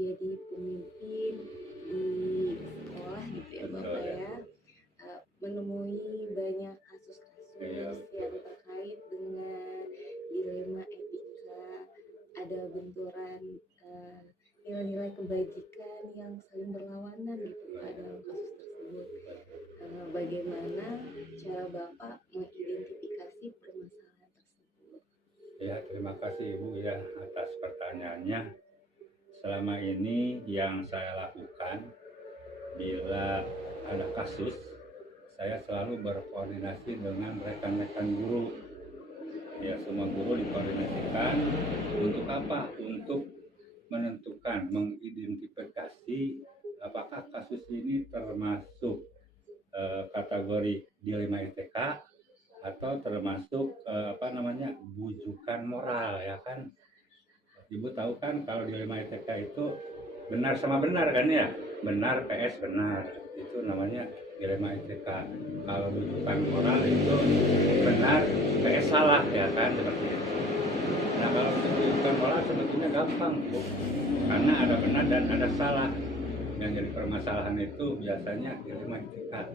menjadi pemimpin di sekolah gitu ya Betul Bapak ya. ya, menemui banyak kasus-kasus Iya, yang terkait dengan dilema etika, ada benturan nilai-nilai kebajikan yang saling berlawanan gitu Pak dalam kasus tersebut. Bagaimana cara Bapak mengidentifikasi permasalahan tersebut? ya, terima kasih Ibu ya atas pertanyaannya. Selama ini yang saya lakukan bila ada kasus, saya selalu berkoordinasi dengan rekan-rekan guru. Ya, semua guru dikoordinasikan untuk apa? Untuk menentukan, mengidentifikasi apakah kasus ini termasuk kategori dilema etika atau termasuk bujukan moral ya kan. Ibu tahu kan kalau dilema etika itu benar sama benar kan ya, benar PS benar, itu namanya dilema etika. Kalau bujukan moral itu benar PS salah ya kan, seperti itu. Nah, kalau untuk bujukan moral sebetulnya gampang Bu, karena ada benar dan ada salah. Yang jadi permasalahan itu biasanya dilema etika.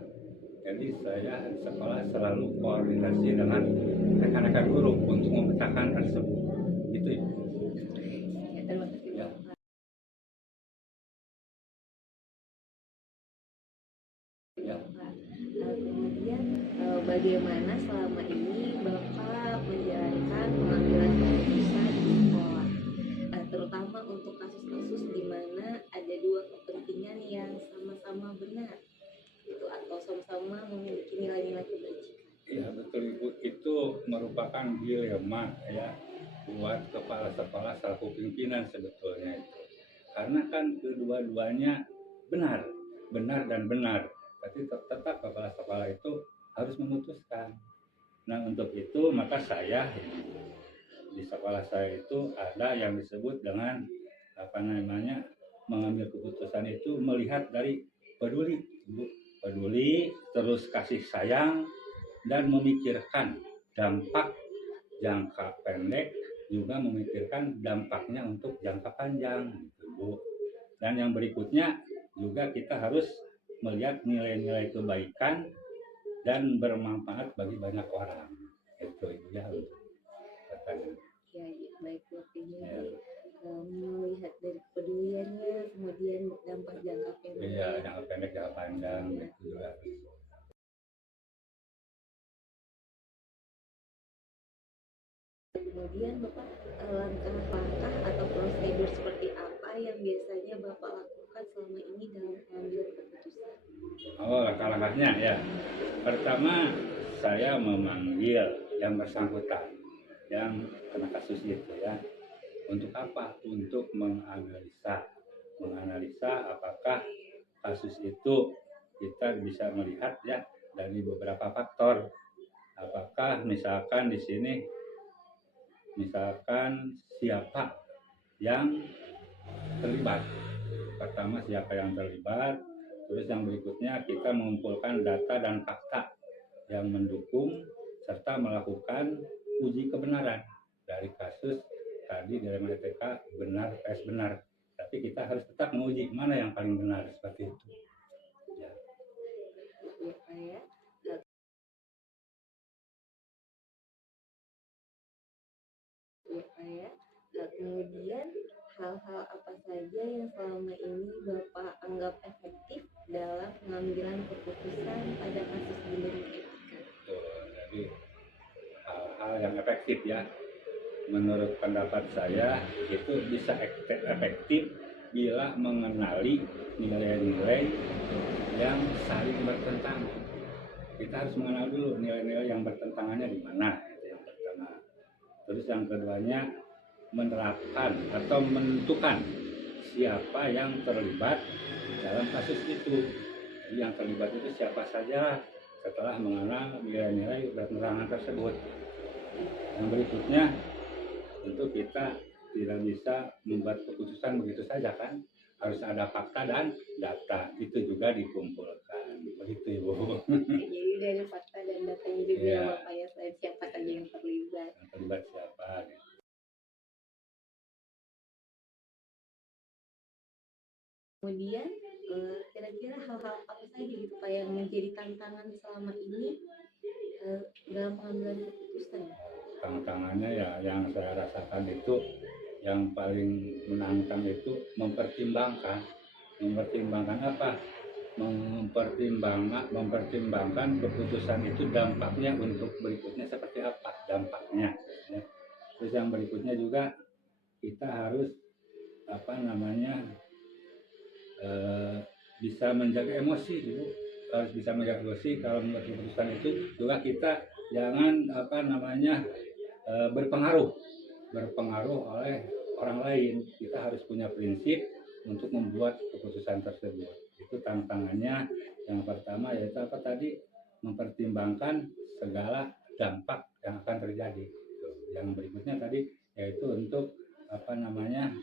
Jadi saya di sekolah selalu koordinasi dengan rekan-rekan guru untuk memecahkan tersebut. Gitu Ibu. Ya, terima kasih Ya. Bapak. Ya. Kemudian bagaimana selama ini Bapak menjalankan pengambilan keputusan di sekolah, terutama untuk kasus-kasus di mana ada dua kepentingan yang sama-sama benar, gitu, atau sama-sama memiliki nilai-nilai kebajikan. Ya betul Ibu, itu merupakan dilema ya buat kepala sekolah selaku pimpinan sebetulnya itu. Karena kan kedua-duanya benar, benar dan benar. Tapi tetap kepala sekolah itu harus memutuskan. Nah untuk itu maka saya di sekolah saya itu ada yang disebut dengan mengambil keputusan itu melihat dari peduli, Bu. Peduli, terus kasih sayang dan memikirkan dampak jangka pendek, juga memikirkan dampaknya untuk jangka panjang gitu Bu. Dan yang berikutnya juga kita harus melihat nilai-nilai kebaikan dan bermanfaat bagi banyak orang. Itu Ibu ya untuk pertanyaan. Ya, baik Bapak. Ya. Jadi melihat dari kepeduliannya, kemudian dampak jangka pendek. Iya, jangka pendek, jangka panjang Ya. itu juga. Kemudian Bapak, langkah-langkah atau prosedur seperti apa yang biasanya Bapak lakukan selama ini dalam mengambil keputusan? Oh, langkah-langkahnya ya. Pertama, saya memanggil yang bersangkutan, yang kena kasus itu ya. Untuk apa? Untuk menganalisa apakah kasus itu kita bisa melihat ya dari beberapa faktor. Apakah misalkan di sini siapa yang terlibat. Pertama siapa yang terlibat, terus yang berikutnya kita mengumpulkan data dan fakta yang mendukung serta melakukan uji kebenaran dari kasus tadi dilema etika benar PS benar. Tapi kita harus tetap menguji mana yang paling benar seperti itu. Ya. Ya, ya. Kemudian hal-hal apa saja yang selama ini Bapak anggap efektif dalam pengambilan keputusan pada kasus dilema etika? Jadi hal-hal yang efektif ya. Menurut pendapat saya itu bisa efektif bila mengenali nilai-nilai yang saling bertentangan. Kita harus mengenal dulu nilai-nilai yang bertentangannya di mana, itu yang pertama. Terus yang keduanya menerapkan atau menentukan siapa yang terlibat dalam kasus itu. Jadi yang terlibat itu siapa saja setelah mengenal nilai-nilai bertentangan tersebut. Yang berikutnya tentu kita tidak bisa membuat keputusan begitu saja kan, harus ada fakta dan data itu juga dikumpulkan begitu Ibu. Jadi dari fakta dan datanya juga ya Bapak ya, siapa saja yang terlibat. Yang terlibat siapa gitu. Kemudian kira-kira hal-hal apa saja gitu Pak yang menjadi tantangan selama ini dalam pengambilan keputusan? Tantangannya ya yang saya rasakan itu yang paling menantang itu mempertimbangkan apa? Mempertimbangkan keputusan itu dampaknya untuk berikutnya seperti apa dampaknya. Ya. Terus yang berikutnya juga kita harus apa namanya bisa menjaga emosi gitu. Harus bisa menjaga emosi kalau membuat keputusan itu juga kita jangan apa namanya berpengaruh oleh orang lain. Kita harus punya prinsip untuk membuat keputusan tersebut. Itu tantangannya. Yang pertama yaitu apa tadi? Mempertimbangkan segala dampak yang akan terjadi. Yang berikutnya tadi yaitu untuk apa namanya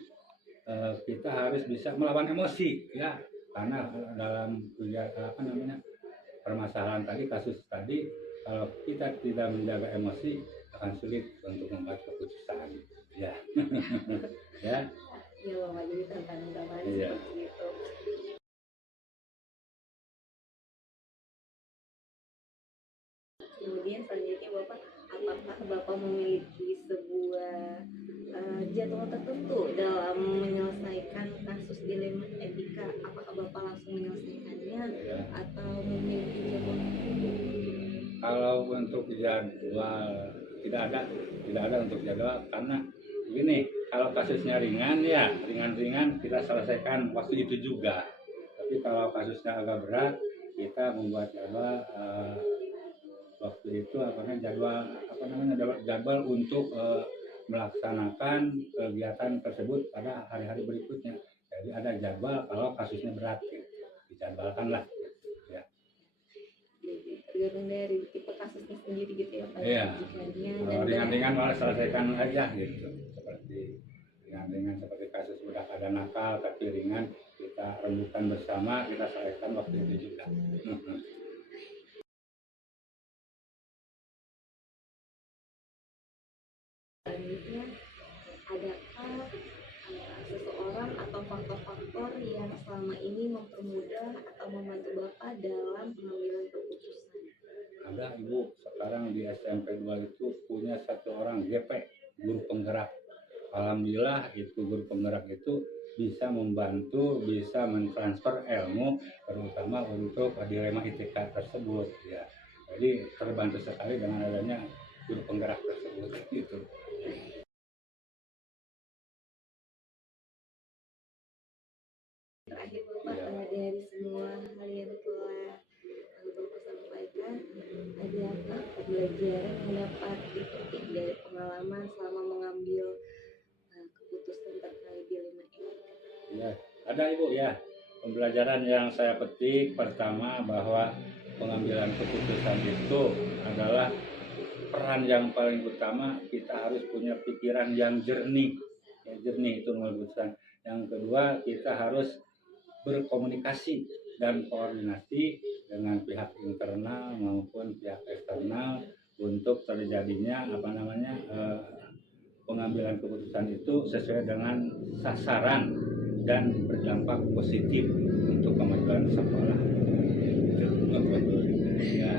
kita harus bisa melawan emosi ya, karena dalam apa namanya permasalahan tadi, kasus tadi, kalau kita tidak menjaga emosi akan sulit untuk membuat keputusan ya. Ya. Ya Bapak, jadi tantangan Iya. seperti itu. Kemudian selanjutnya Bapak, apakah Bapak memiliki sebuah jadwal tertentu dalam menyelesaikan kasus dilema etika? Apakah Bapak langsung menyelesaikannya Ya. atau memiliki jadwal tertentu? Kalau untuk jadwal tidak ada untuk jadwal, karena begini, kalau kasusnya ringan ya ringan-ringan kita selesaikan waktu itu juga. Tapi kalau kasusnya agak berat, kita membuat jadwal waktu itu jadwal untuk melaksanakan kegiatan tersebut pada hari-hari berikutnya. Jadi ada jadwal kalau kasusnya berat, gitu. Dijadwalkan lah. Ya. Jadi tergantung dari tipe kasusnya sendiri gitu ya Pak. Iya. Kalau Kalau ringan-ringan malah selesaikan aja gitu. Seperti ringan-ringan seperti kasus udah ada nakal tapi ringan, kita rembukan bersama, kita selesaikan waktu itu juga. selanjutnya, adakah seseorang atau faktor-faktor yang selama ini mempermudah atau membantu Bapak dalam pengambilan keputusan? Ada Ibu, sekarang di SMP 2 itu punya satu orang GP, guru penggerak. Alhamdulillah itu guru penggerak itu bisa membantu, bisa mentransfer ilmu, terutama untuk dilema ITK tersebut ya. Jadi terbantu sekali dengan adanya guru penggerak tersebut gitu. Terakhir Bapak, Ya. dari semua hal yang telah Bapak sampaikan, ada apa pembelajaran yang dapat dipetik dari pengalaman selama mengambil keputusan terkait dilema ini? Ya, ada Ibu ya. Pembelajaran yang saya petik pertama bahwa pengambilan keputusan itu adalah peran yang paling utama, kita harus punya pikiran yang jernih. Ya, jernih itu keputusan. Yang kedua, kita harus berkomunikasi dan koordinasi dengan pihak internal maupun pihak eksternal untuk terjadinya pengambilan keputusan itu sesuai dengan sasaran dan berdampak positif untuk kemajuan sekolah. Ya.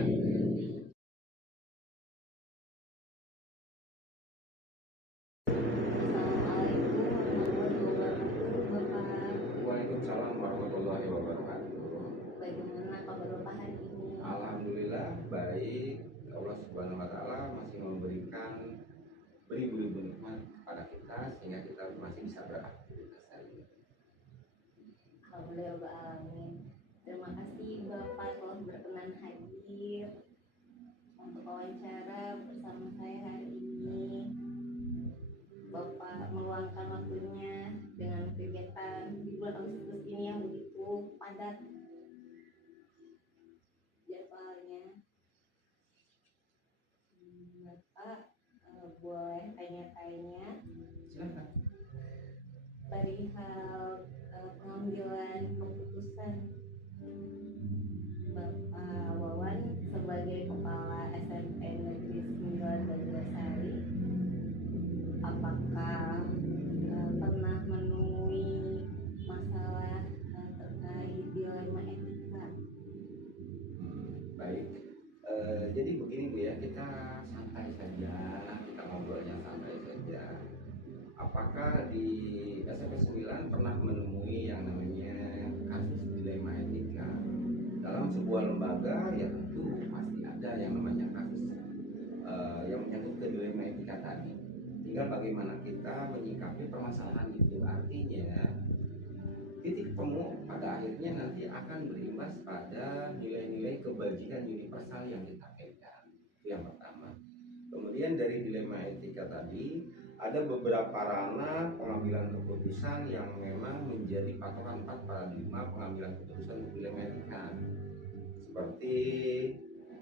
Waalaikumsalam warahmatullahi wabarakatuh. Bagaimana kabar Bapak hari ini? Alhamdulillah baik. Allah Subhanahu wa taala masih memberikan beribu-ribu nikmat kepada kita sehingga kita masih bisa beraktivitas hari ini. Alhamdulillah Bapak Alamin. Terima kasih Bapak telah berkenan hadir untuk wawancara bersama saya hari ini. Bapak meluangkan waktunya dengan kegiatan di bulan Agustus ini yang begitu padat jadwalnya. Bapak boleh tanya-tanya Silakan. perihal pengambilan keputusan Bapak Wawan sebagai kepala SMP Negeri 9 Banjarsari, apakah pernah menemui masalah ketemu pada akhirnya nanti akan berimbas pada nilai-nilai kebajikan universal yang kita pegang. Itu yang pertama. Kemudian dari dilema etika tadi ada beberapa ranah pengambilan keputusan yang memang menjadi patokan 4 paradigma pengambilan keputusan untuk dilema etika, seperti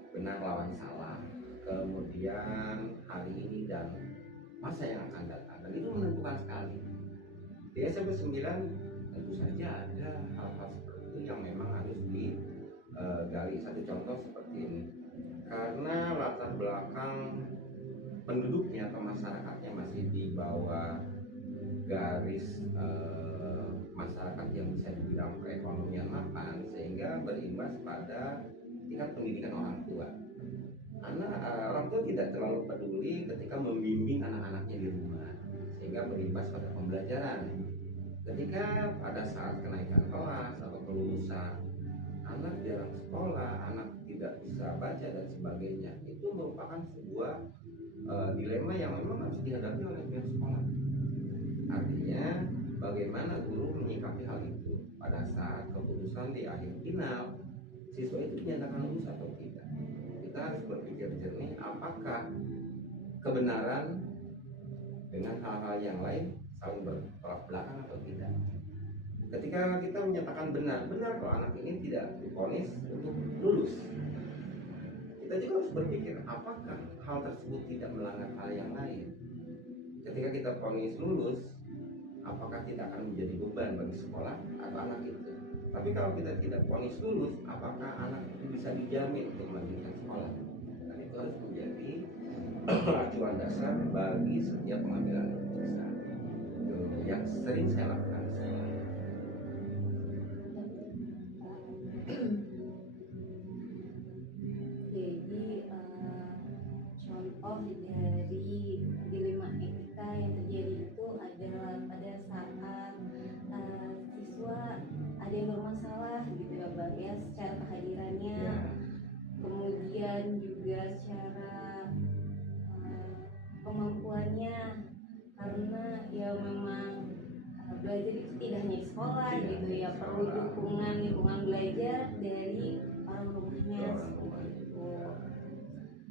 benar lawan salah, kemudian hari ini dan masa yang akan datang, dan itu menentukan sekali. Di SMP 9 tentu saja ada hal-hal seperti itu yang memang harus digali. Satu contoh seperti ini, karena latar belakang penduduknya atau masyarakatnya masih di bawah garis masyarakat yang bisa dibilang perekonomian mapan, sehingga berimbas pada tingkat pendidikan orang tua. Orang tua tidak terlalu peduli ketika membimbing anak-anaknya di rumah, sehingga berimbas pada pembelajaran. Ketika pada saat kenaikan kelas atau kelulusan, anak jarang sekolah, anak tidak bisa baca dan sebagainya, itu merupakan sebuah dilema yang memang harus dihadapi oleh pihak sekolah. Artinya bagaimana guru menyikapi hal itu pada saat keputusan di akhir final siswa itu dinyatakan lulus atau tidak. Kita harus berpikir jernih, apakah kebenaran dengan hal-hal yang lain saling bertolak belakang atau tidak. Ketika kita menyatakan benar kalau anak ini tidak divonis untuk lulus, kita juga harus berpikir apakah hal tersebut tidak melanggar hal yang lain. Ketika kita vonis lulus, apakah tidak akan menjadi beban bagi sekolah atau anak itu? Tapi kalau kita tidak vonis lulus, apakah anak itu bisa dijamin untuk melanjutkan sekolah? Dan itu harus menjadi acuan dasar bagi setiap pengambilan keputusan. Itu yang sering saya lakukan. Jadi contoh dari dilema etika yang terjadi itu adalah pada saat siswa ada yang bermasalah gitu ya Bang ya, secara kehadirannya, kemudian juga secara kemampuannya, karena ya memang belajar itu tidak hanya di sekolah gitu ya, perlu dukungan lingkungan belajar dari orang rumahnya seperti itu.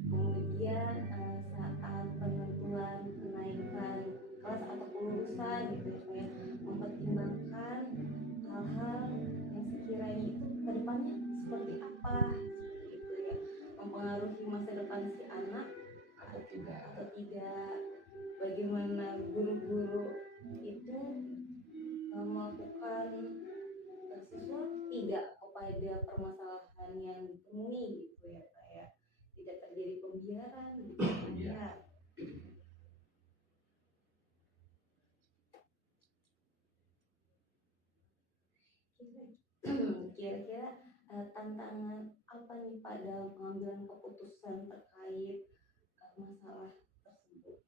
Kemudian saat penentuan kenaikan kelas atau kelulusan gitu ya, mempertimbangkan hal-hal yang sekiranya itu kedepannya seperti apa gitu ya, mempengaruhi masa depan si anak atau tidak. Bagaimana guru-guru itu melakukan siswa tidak kepada permasalahan yang ditemui gitu ya, kayak tidak terjadi pembiaran gitu ya. Kira-kira tantangan apa nih Pak dalam pengambilan keputusan terkait masalah tersebut?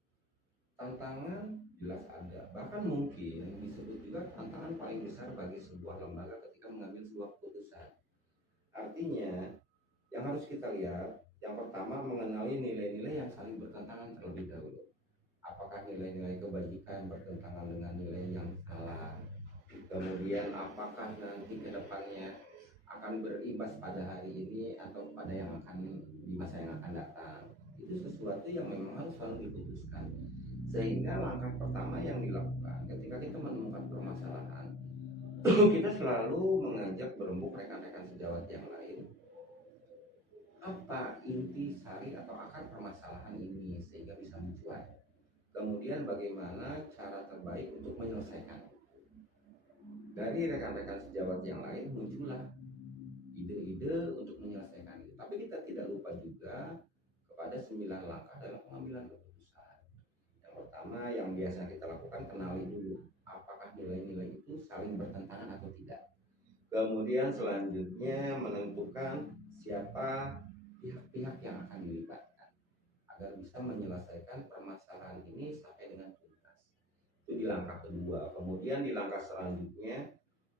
Tantangan jelas ada, bahkan mungkin disebut juga tantangan paling besar bagi sebuah lembaga ketika mengambil sebuah keputusan. Artinya yang harus kita lihat, yang pertama mengenali nilai-nilai yang saling bertentangan terlebih dahulu. Apakah nilai-nilai kebajikan bertentangan dengan nilai yang salah? Kemudian apakah nanti ke depannya akan berimbas pada hari ini atau pada yang akan di masa yang akan datang? Itu sesuatu yang memang harus selalu diputuskan. Sehingga langkah pertama yang dilakukan ketika kita menemukan permasalahan, kita selalu mengajak berembuk rekan-rekan sejawat yang lain, apa inti sari atau akar permasalahan ini sehingga bisa mencuat. Kemudian bagaimana cara terbaik untuk menyelesaikan. Dari rekan-rekan sejawat yang lain muncullah ide-ide untuk menyelesaikan itu. Tapi kita tidak lupa juga kepada 9 langkah dalam pengambilan keputusan. Yang pertama yang biasa kita lakukan, kenali dulu apakah nilai-nilai itu saling bertentangan atau tidak. Kemudian selanjutnya menentukan siapa pihak-pihak yang akan dilibatkan agar bisa menyelesaikan permasalahan ini sampai dengan tuntas. Itu di langkah kedua. Kemudian di langkah selanjutnya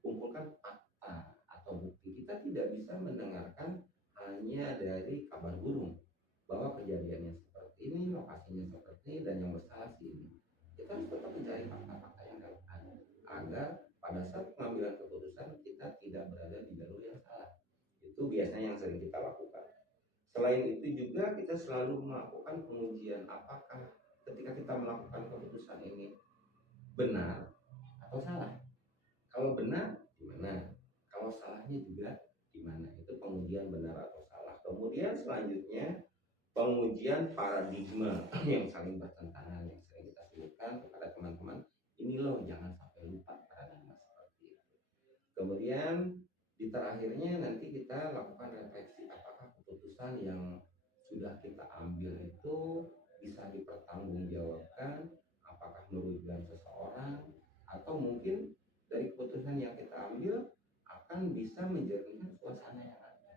kumpulkan fakta atau bukti. Kita tidak bisa mendengarkan hanya dari kabar burung bahwa kejadiannya seperti ini, lokasinya seperti ini, dan yang bersalah si ini. Kita harus tetap mencari fakta-fakta yang relevan agar pada saat pengambilan keputusan Selain itu juga kita selalu melakukan pengujian apakah ketika kita melakukan keputusan ini benar atau salah. Kalau benar di mana? Kalau salahnya juga di mana? Itu pengujian benar atau salah. Kemudian selanjutnya pengujian paradigma yang saling bertentangan yang sering kita sebutkan kepada teman-teman. Ini loh, jangan sampai lupa paradigma seperti itu. Kemudian di terakhirnya nanti kita lakukan refleksi apakah keputusan yang sudah kita ambil itu bisa dipertanggungjawabkan, apakah merugikan seseorang, atau mungkin dari keputusan yang kita ambil akan bisa menjernihkan suasana yang ada.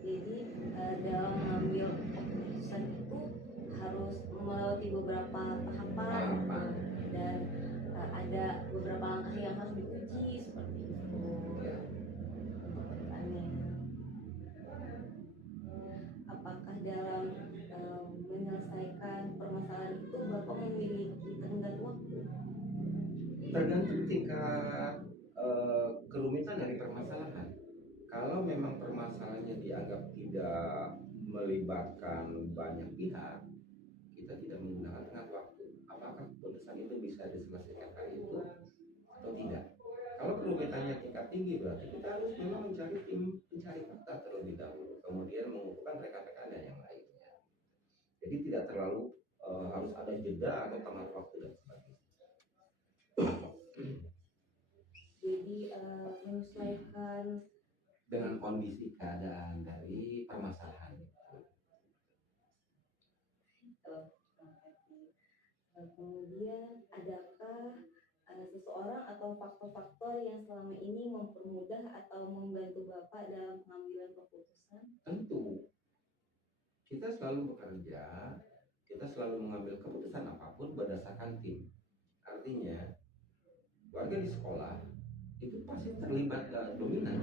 Jadi dalam mengambil keputusan itu harus melewati beberapa tahapan dan ada beberapa langkah yang harus diuji seperti itu. Ya. Untuk pertanyaan, apakah dalam menyelesaikan permasalahan itu Bapak memiliki tenggat waktu? Tergantung tingkat kerumitan dari permasalahan. Kalau memang permasalahannya dianggap tidak melibatkan banyak pihak, kita tidak menggunakan tenggat waktu. Apakah keputusan itu bisa diselesaikan hari itu atau tidak? Kalau kerumitannya tingkat tinggi, berarti kita harus memang mencari tim pencari fakta terlebih dahulu, kemudian mengumpulkan rekan-rekan dan yang lainnya. Jadi tidak terlalu harus ada jeda atau tenggat waktu dan sebagainya. Jadi menyesuaikan Dengan kondisi keadaan dari permasalahan itu. Kemudian adakah seseorang atau faktor-faktor yang selama ini mempermudah atau membantu Bapak dalam pengambilan keputusan? Tentu kita selalu bekerja, kita selalu mengambil keputusan apapun berdasarkan tim. Artinya warga di sekolah itu pasti terlibat dominan.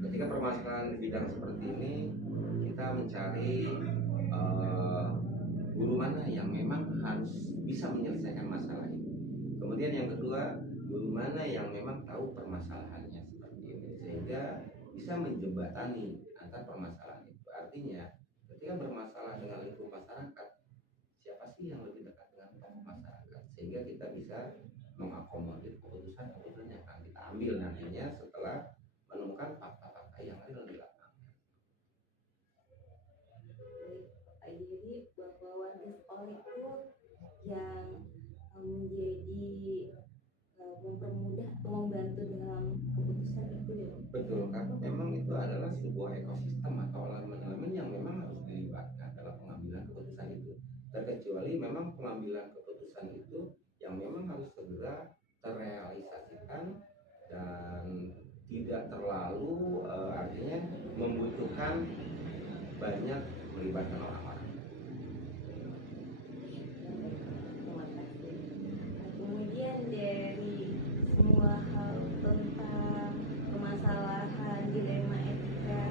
Ketika permasalahan di bidang seperti ini, kita mencari guru mana yang memang harus bisa menyelesaikan masalah ini. Kemudian yang kedua, guru mana yang memang tahu permasalahannya seperti ini, sehingga bisa menjembatani antar permasalahan itu. Artinya ketika bermasalah dengan lingkup masyarakat, siapa sih yang lebih dekat dengan tokoh masyarakat, sehingga kita bisa mengakomodir keputusan yang akan kita ambil nantinya setelah menemukan fakta-fakta yang real di lapangan. Jadi bahwa warga sekolah itu yang menjadi mempermudah atau membantu dalam keputusan itu ya Pak? Betul, karena memang itu adalah sebuah ekosistem atau elemen-elemen yang memang harus dilibatkan dalam pengambilan keputusan itu. Terkecuali memang pengambilan keputusan itu yang memang harus segera terrealisasikan dan tidak terlalu artinya membutuhkan banyak melibatkan orang-orang. Terima kasih. Kemudian dari semua hal tentang permasalahan dilema etika,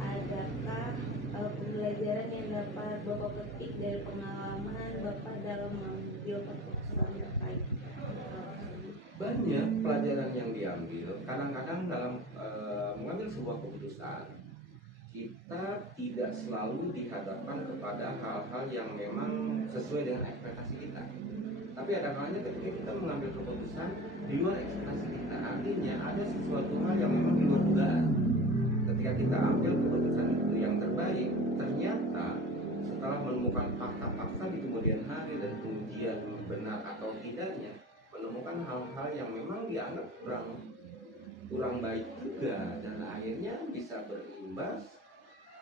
adakah pembelajaran yang dapat Bapak petik dari pengalaman Bapak dalam mengambil keputusan terkait? Banyak pelajaran yang diambil. Kadang-kadang dalam mengambil sebuah keputusan, kita tidak selalu dihadapkan kepada hal-hal yang memang sesuai dengan ekspektasi kita. Tapi ada kalanya ketika kita mengambil keputusan di luar ekspektasi kita, artinya ada sesuatu hal yang memang di luar dugaan. Ketika kita ambil keputusan itu yang terbaik, ternyata setelah menemukan fakta-fakta di kemudian hari dan pengujian benar atau tidaknya, menemukan hal-hal yang memang dianggap kurang baik juga, dan akhirnya bisa berimbas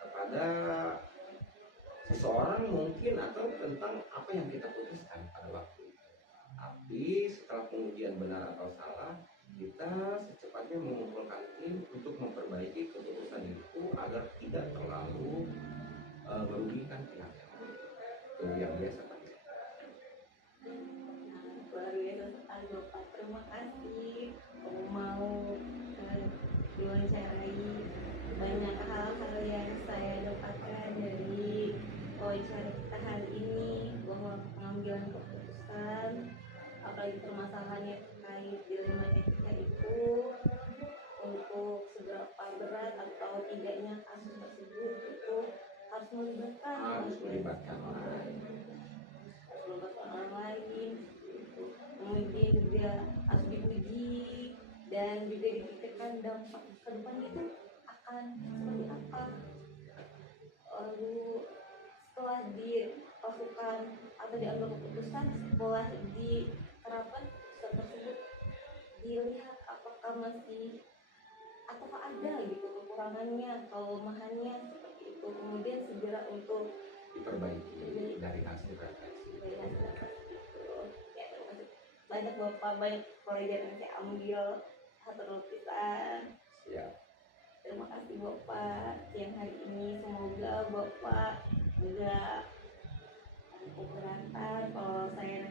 kepada seseorang mungkin atau tentang apa yang kita putuskan pada waktu itu. Tapi setelah pengujian benar atau salah, kita secepatnya mengumpulkan tim untuk memperbaiki keputusan itu agar tidak terlalu merugikan pihak yang lain. Itu yang biasa terjadi. Luar biasa sekali Bapak, terima kasih mau diwawancarai. Banyak hal-hal yang saya dapatkan dari wawancara kita hari ini, bahwa pengambilan keputusan apalagi permasalahannya terkait dilema etika itu, untuk seberapa berat atau tidaknya kasus tersebut itu harus melibatkan Harus melibatkan orang. orang lain gitu. Kemudian juga harus diuji dan juga dipikirkan dampak ke depan itu akan seperti apa. Lalu setelah dilakukan atau diambil keputusan, setelah diterapkan keputusan tersebut, dilihat apakah masih atau ada gitu kekurangannya, kelemahannya seperti itu, kemudian segera untuk Diperbaiki dari hasil refleksi. melihat itu. Ya, terima kasih banyak Bapak, banyak pelajaran yang saya ambil satu lukisan. Siap. Terima kasih Bapak siang hari ini, semoga Bapak enggak keberatan kalau saya